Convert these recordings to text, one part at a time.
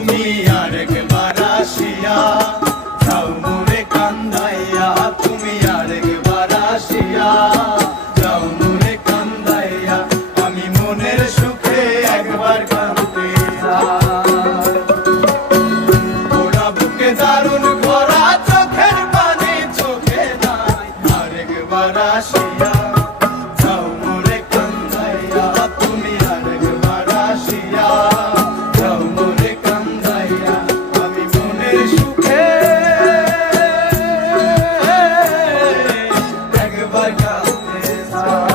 তুমি আরেকবার আসিয়া যাও মোরে কান্দাইয়া, তুমি আরেকবার আসিয়া যাও মোরে কান্দাইয়া, আমি মনের সুখে একবার কাঁদতে চাই। ওরা বুকে দারুণ ভরা চোখের পানি চোখে নাই, আরেকবার আসিয়া যাও মোরে কান্দাইয়া, তুমি আরেকবার আসিয়া যাও মোরে কান্দাইয়া, আমি মনের সুখে একবার কাঁদতে চাই।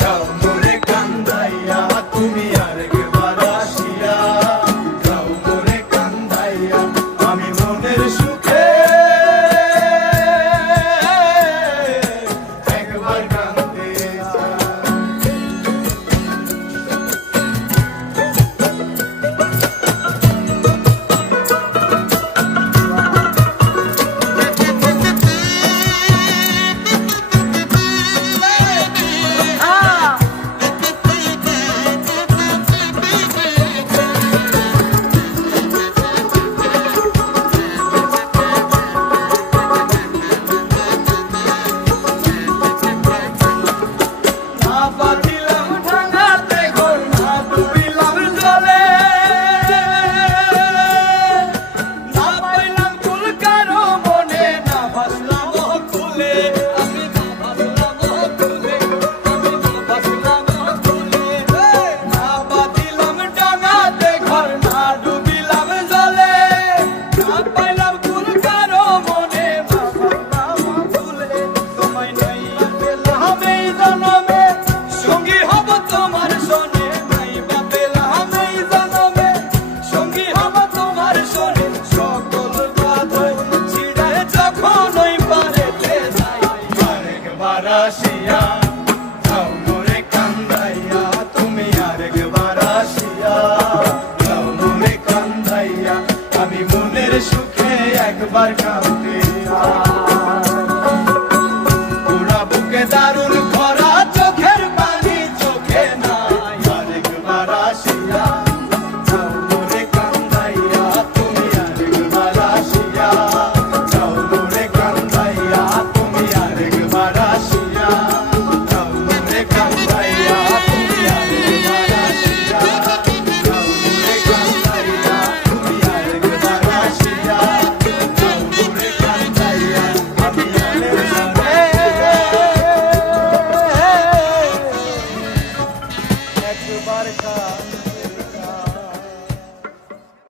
যাও মোরে কান্দাইয়া, তুমি আরেকবার আসিয়া যাও মোরে কান্দাইয়া, আমি মনের সুখে একবার কাঁদতে চাই। আসিয়া যাও মোরে কান্দাইয়া, তুমি আরেকবার আসিয়া যাও মোরে কান্দাইয়া, আমি মনের সুখে একবার কাঁদতে চাই। ওরা বুকে দারুণ ভরা চোখের পানি চোখে নাই, আরেকবার আসিয়া যাও মোরে কান্দাইয়া, তুমি আরেকবার আসিয়া যাও মোরে কান্দাইয়া, তুমি আরেকবার আসিয়া যাও মোরে কান্দাইয়া, তুমি আরেকবার আসিয়া যাও মোরে কান্দাইয়া, তুমি আরেকবার আসিয়া যাও মোরে কান্দাইয়া, আমি মনের সুখে একবার কাঁদতে